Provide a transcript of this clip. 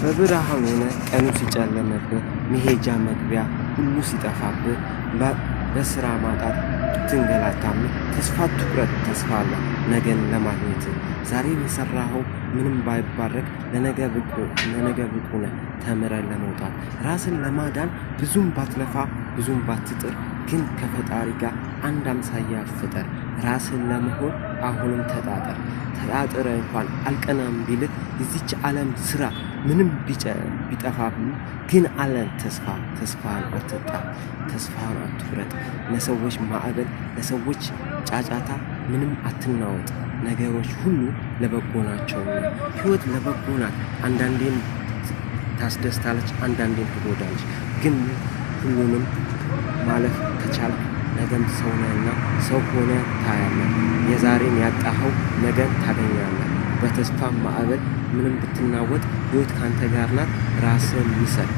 በብርሃን ሆነ ቀኑ ሲጨለምብህ መሄጃ መግቢያ ሁሉ ሲጠፋብህ በስራ ማጣት ትንገላታም ተስፋ ትኩረት ተስፋ አለ ነገን ለማግኘት ዛሬ የሰራኸው ምንም ባይባረክ ለነገ ብቁ ነህ ተምረን ለመውጣት ራስን ለማዳን ብዙም ባትለፋ ብዙም ባትጥር ግን ከፈጣሪ ጋር አንድ አምሳያ ፍጠር ራስን ለመሆን አሁንም ተጣጥረ እንኳን አልቀናም ቢልህ የዚች ዓለም ስራ ምንም ቢጠፋብም ግን አለን ተስፋን አትጣ ተስፋን አትቁረጥ ለሰዎች ማዕበል ለሰዎች ጫጫታ ምንም አትናወጥ ነገሮች ሁሉ ለበጎ ናቸውና ህይወት ለበጎ ናት አንዳንዴም ታስደስታለች አንዳንዴም ትጎዳለች ግን ሁሉንም ማለፍ ከቻልክ ነገም ሰው ነህና ሰው ሆነ ታያለህ የዛሬን ያጣኸው ነገን ታገኛለህ በተስፋ ማዕበል ምንም ብትናወጥ ህይወት ካንተ ጋር ናት ራስህን ምሰል